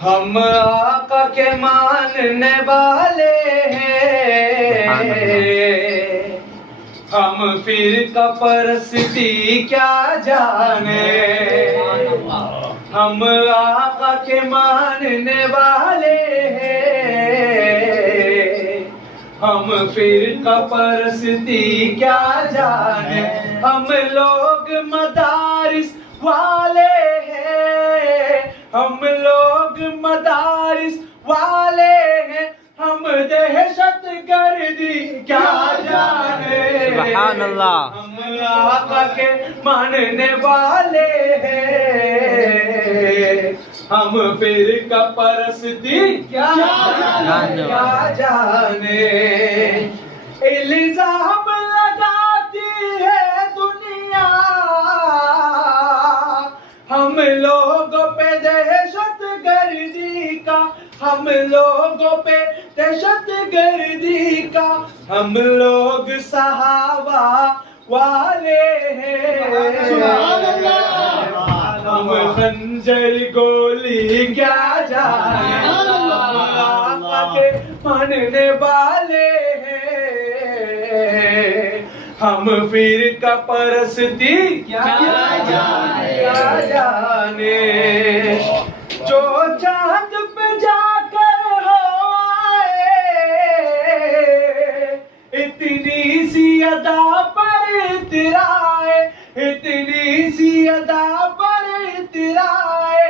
हम आका के मानने वाले हैं, हम फिर परस्ती क्या जाने। हम आका के मानने वाले हैं, हम फिर परस्ती क्या जाने। हम लोग मदारिस वाले हैं, हम लोग मदारिस वाले हैं, हम दहशत गर्दी क्या जाने। सुभान अल्लाह। हम आका के मानने वाले हैं, हम फिर परस्ती क्या जाने। इल्जाम लगाती है दुनिया हम लोगों पे दहशत गर्दी का, हम लोगों पे दहशत गर्दी का। हम लोग सहाबा वाले हैं, हम खंजर गोली क्या जाने। आका के मानने वाले हैं, हम फिर परस्ती क्या जाने। जो चांद पे जाकर हो आए, इतनी सी अदा पर इतराए, इतनी सी अदा पर इतराए।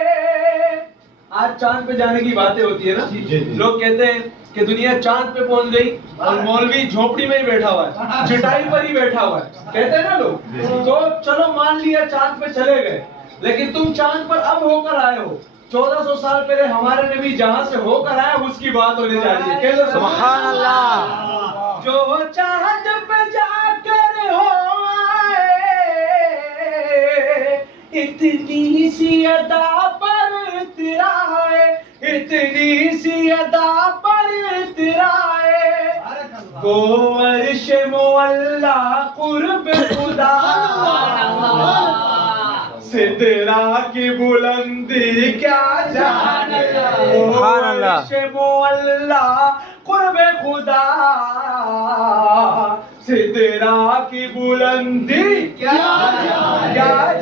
आज चांद पे जाने की बातें होती है ना, लोग कहते हैं कि दुनिया चांद पे पहुंच गई और मौलवी झोपड़ी में ही बैठा हुआ है, चटाई पर ही बैठा हुआ है, कहते हैं ना लोग। तो चलो मान लिया चांद पे चले गए, लेकिन तुम चांद पर अब होकर आए हो। 1400 साल पहले हमारे नबी जहां से होकर आए उसकी बात होने जा रही है। सुभान अल्लाह। जो चांद पे जाकर हो आए, इतनी सी अदा पर इतराए, इतनी सी अदा पर इतराए। वो अर्श मुअल्ला कुर्ब खुदा, सिदरा की बुलंदी क्या जाने। वो अर्श मुअल्ला कुर्ब खुदा, सिदरा की बुलंदी क्या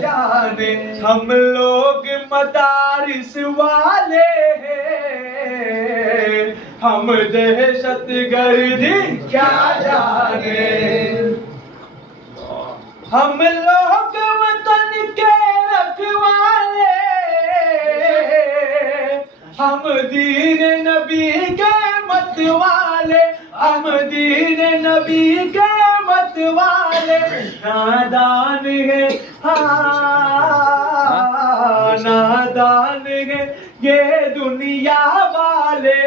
जाने। हम लोग मदारिस वाले हैं, हम दहशत गर्दी क्या जाने। हम लोग वतन के रखवाले, हम दीन नबी के मत वाले, हम दीन नबी के मत वाले। नादान है नादान है ये दुनिया वाले,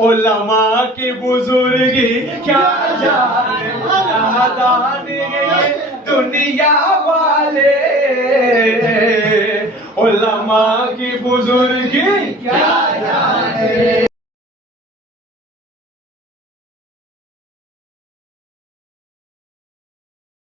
उलमा की बुजुर्गी क्या जाने। नादान है दुनिया वाले, उलमा की बुजुर्गी क्या